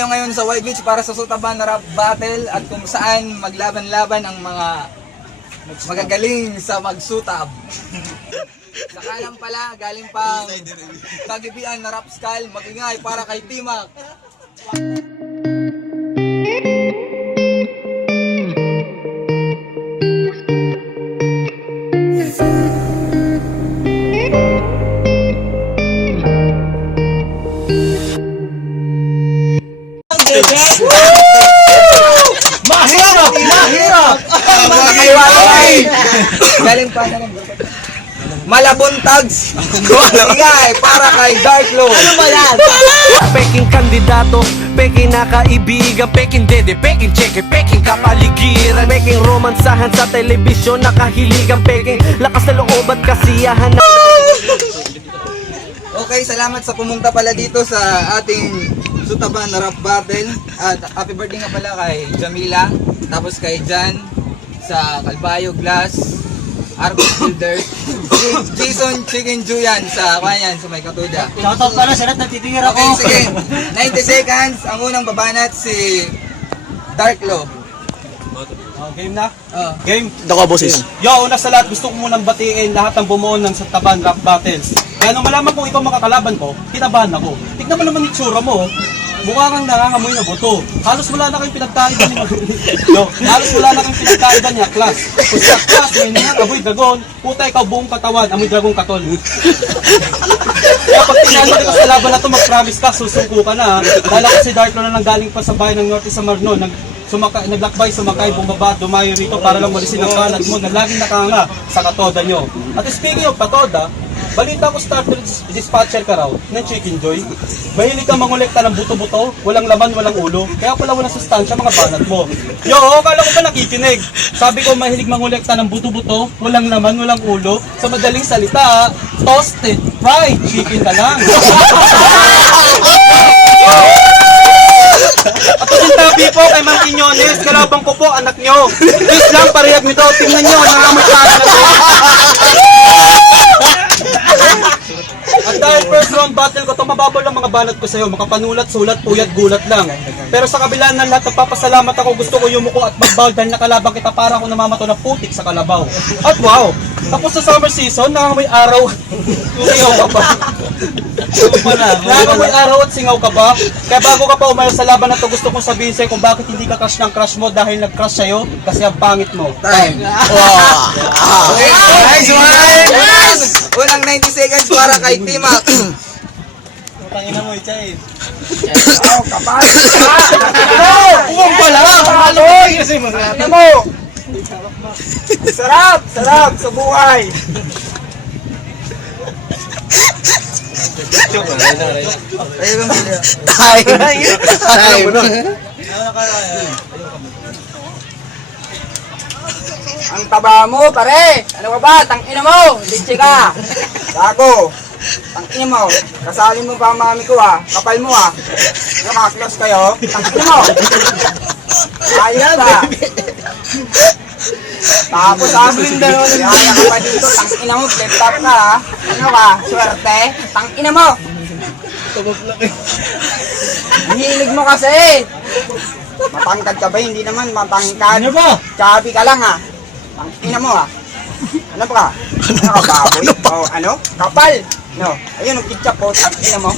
tayo ngayon sa White Beach para sa Sutaban na rap battle at kung saan maglaban-laban ang mga magagaling sa magsutab. Sa kanan pala, galing pang kagibian na rap style, magingay para kay Timac. Mahirap! Mahirap! Galing pa na lang. Malabuntags! Ingay para kay Darklo. Ano ba yan? Peking kandidato, peking nakaibigan, peking dede, peking cheque, peking kapaligiran, peking romansahan sa telebisyon, nakahiligan, peking lakas na loob at kasiyahan na... Okay, salamat sa pumunta pala dito sa ating Sutaban na rap battle. At happy birthday nga pala kay Jamila, tapos kay Jan sa Calvayo Glass, Arcos Builders, Jason Chicken Juyan sa Kayan, sa May Katuda. Shoutout pala, sarat natitingir ako. Okay, sige. 90 seconds. Ang unang babanat si Darklo. Game na? Game. Dako, boses. Yo, una sa lahat, gusto ko munang batiin lahat ng bumuo ng Sutaban Rap Battles. Kaya nung malaman kong ikaw makakalaban ko, kinabahan ako. Tignan mo naman itsura mo. Mukha kang nangangamoy na buto. Halos wala na kayong pinagkaiban niya. No, halos wala na kayong pinagkaiban niya, class. Kung sa class, may niyang amoy dragon, puta ikaw buong katawan, amoy dragon katol. Kaya pag tinalo kita sa laban na to, mag-promise ka, susuko ka na. Dahil ako si Darklo na nanggaling pa sa bayan ng Norte sa Marno, naglakbay, sumakay, bumaba, dumayo rito para lang malisin ang kalat mo na laging nakanga sa katoda nyo. At speaking of katoda, balita ko starter dispatcher ka raw ng Chicken Joy. Mahilig ka mangolekta ng buto-buto, walang laman, walang ulo. Kaya pala walang sustansya mga banat mo. Yo, kala ko ba nakikinig? Sabi ko mahilig mangolekta ng buto-buto, walang laman, walang ulo. Sa madaling salita, toasted fried chicken ka lang. At yung tabi po kay Mang Quiñones, kalabang ko po, anak nyo. Please lang, parehag nyo daw. Tingnan nyo, nangamoy pa na to. At dahil first round battle ko, mababaw lang mga banat ko sa'yo. Makapanulat, sulat, puyat, gulat lang. Pero sa kabila ng lahat, nagpapasalamat ako. Gusto ko yumuko at magbawal dahil nakalabang kita para ako namamato ng putik sa kalabaw. At wow, tapos sa summer season, nangamoy araw. Singaw ka pa. Nangamoy araw at singaw ka pa. Kaya bago ka pa umayo sa laban na to, gusto kong sabihin sa'yo kung bakit hindi ka crush ng crush mo dahil nag-crush sa'yo kasi ang pangit mo. Time. Okay, nice one! Unang 90 seconds para kay Timac. Tangina mo, Ichay. Oh, kapal! Uwang pala! Pangaloy! Ano mo? Sarap! Sarap sa buhay! Ang taba mo, pare! Ano ba? Tangina mo! Litsi ka! Gago! Tangina mo! Kasali mo pa ang mami ko ha? Kapal mo ha? Nakaklos kayo? Tangina mo! Ayos ka! Tapos sabi yung dalawa na kaya ka pa dito, tangina mo, flip top ka ha? Ano ka? Swerte? Tangina mo! Ang hilig mo kasi! Matangkad ka ba? Hindi naman matangkad. Ano ba? Chubby ka lang ha? Tangina mo ha? Ano ba ka? Ano ka baboy? Oh, ano? Kapal! No, ayun ang ketchup po, tangina mo.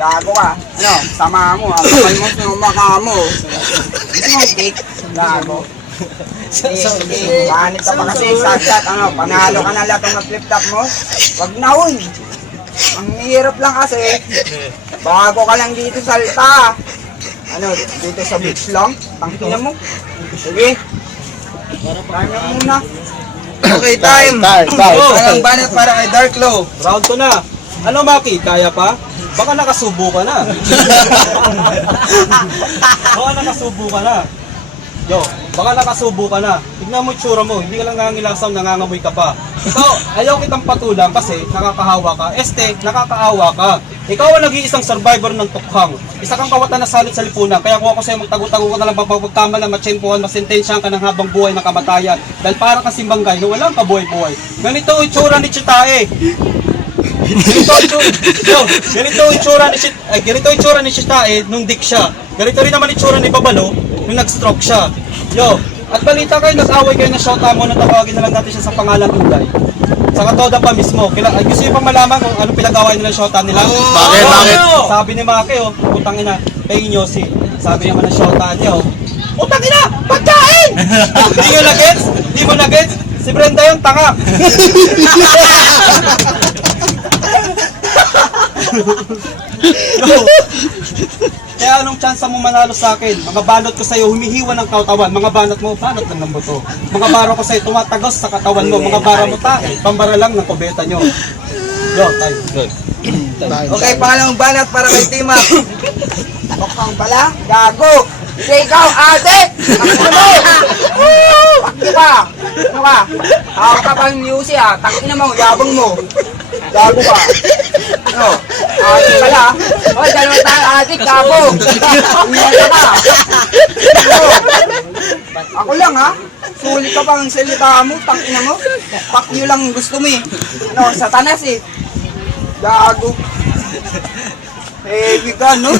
Gago ka. Ano? Sama mo ha? Kapal mo sa mukha mo. Gusto mong cake? Gago. Panit ka pa kasi sagsat, ano, panalo ka na lahat ng flip top mo. Wag na hun. Ang hirap lang kasi. Bago ka lang dito salta. Ano, dito sa beach lang. Tangina mo. Sige. Time na muna. Okay, time. Ang banat para kay Darklo. Round 2 na. Ano Maki, kaya pa? Baka nakasubo ka na. Baka nakasubo ka na. Yo, baka nakasubo ka na. Tignan mo yung tsura mo, hindi ka lang nangangilasaw, nangangamoy ka pa. Ikaw, ayaw kitang patulang kasi nakakahawa ka. Nakakaawa ka. Ikaw ang nag-iisang survivor ng tukhang. Isa kang kawatan na salit sa lipunan. Kaya kung ako sa'yo, magtago-tago ka na lang mapagpagtama na matsyempohan, masentensyahan ka ng habang buhay na kamatayan. Dahil para kang simbanggay na walang kabuhay-buhay. Ganito yung tsura ni Chitae. Ganito yung itsura ni Shitae nung dik siya. Ganito rin naman itsura ni Babalo nung nag-stroke siya. Yo, at balita kayo, nag-away kayo na shota mo, natawagin na lang natin siya sa pangalan Uday. Sa Katoda pa mismo. Gusto niyo pang malaman kung ano pinag-away nila ng shota nila? Bakit? Sabi ni Maki, utang ina, pay nyo si. Sabi naman ng shota niya, utang ina, pagkain! Hindi nyo na-gets? Hindi mo na-gets? Si Brenda yung tanga. Kaya anong chance mo manalo sa akin? Mga balot ko sa'yo, humihiwa ng katawan. Mga banat mo, banat lang ng buto. Mga bara ko sa'yo, tumatagos sa katawan mo. Mga bara mo pambara lang ng kubeta nyo. Yo, tayo. Okay, pangalawang banat para kay Tima. Mukhang pala, gago. Kasi ikaw, ate! Ano mo? Bakit ka? Ano ka? Hawak ka pa yung music ah. Tangina mo, yabang mo. Gago ka. Ano? Ate pala. Hoy, dalawa tayo ate, gago. Umiyak ka. Ano? Ako lang ha? Sulit ka pang salita mo, tangina mo. Pak nyo lang gusto mo eh. Ano, satanas eh. Gago. Heavy ka, no?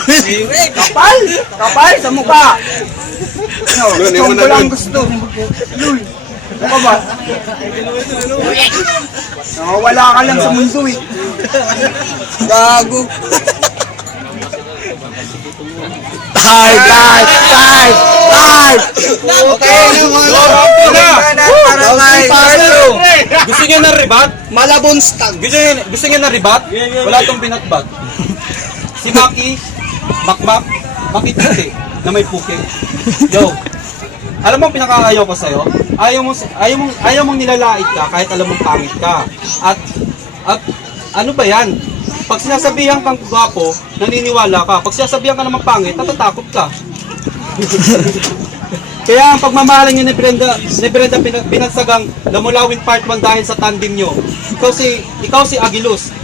Kapal! Kapal sa mukha! No, strong ko lang gusto. Lul! Ano ka ba? Wala ka lang sa mundo eh. Gago! Time! Okay, para kay Carlo. Gusto nyo ng ribat? Malabon stag. Gusto nyo ng ribat? Wala tong pinatbag. Si Maki, Makmak, Makititi, na may puki. Yo, alam mo ang pinakaayaw ko sa'yo? Ayaw mong nilalait ka kahit alam mong pangit ka. At ano ba yan? Pag sinasabihan kang gwapo, naniniwala ka. Pag sinasabihan ka naman pangit, natatakot ka. Kaya ang pagmamahalan niyo ni Brenda pinagsagang Lamulawin Part 1 dahil sa tandem niyo. Ikaw si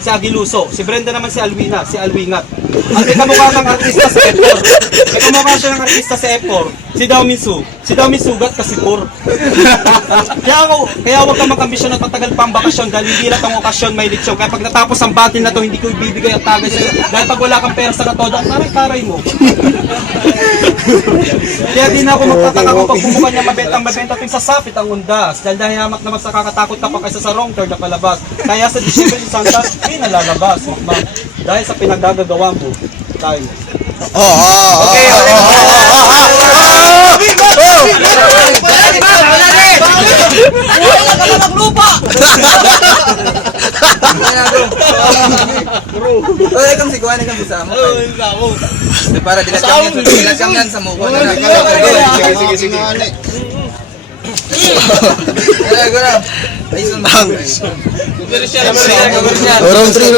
Agiluso, si Brenda naman si Alwina, si Alwingat. Ang may kamukha ng artista sa F4. May kamukha siya ng artista sa F4, si Daominsu. Si Daominsugat kasi por. Kaya huwag kang mag-ambisyon at matagal pang bakasyon dahil hindi lang ang okasyon may litsyon. Kaya pag natapos ang battle na to, hindi ko ibibigay at tagay sa'yo. Dahil pag wala kang pera sa Katoda, taray-taray mo. Kaya di na ako magtataka kung pag bumukan niya mabenta tuwing sasapit ang undas. Dahil hamak naman sa kakakatakot ka pa kaysa sa wrong turn na palabas. Kaya sa December si Santa, hindi nalalabas. Makmak. Dahil sa pinagagagawa mo, tayo. Okay, kang siguan kang bisa mo. Para dilatang yan sa mukha. Sige. Round 3.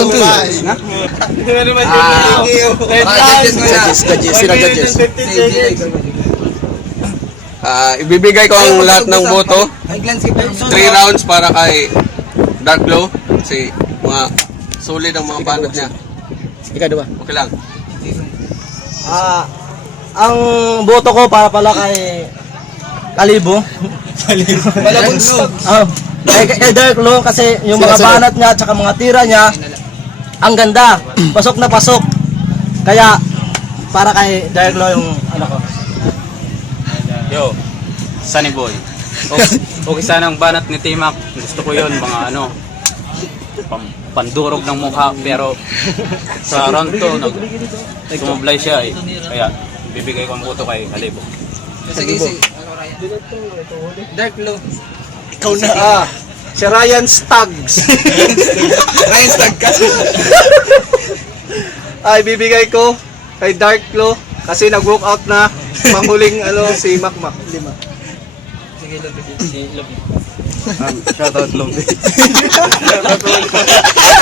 Sino judges? Ibibigay ko ang lahat ng boto. 3 rounds para kay Dark Glow. Kasi mga solid ang mga banat niya. Ikaw diba? Okay lang. Ang boto ko para pala kay Kalibo. Malabon stag. Kay Dark Law kasi yung mga banat niya at saka mga tira niya ang ganda. Pasok na pasok. Kaya para kay Dark Law yung ano ko. Yo, Sunny Boy. Okay sana ang banat ni Timac. Gusto ko yun, mga ano, pandurog ng mukha. Pero sa round 2, sumublay siya eh. Kaya bibigay ko ang boto kay Kalibo. Sige. Dark Low. Ikaw na Si Ryan Staggs. Ryan Stag ka. Ay, bibigay ko kay Dark Claw kasi nag-walk out na panghuling si Makmak. Sige, Shoutout Lobby.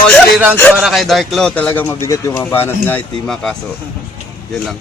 All 3 rounds para kay Dark Claw. Talagang mabigat yung mga banat niya, itima kaso. Yun lang.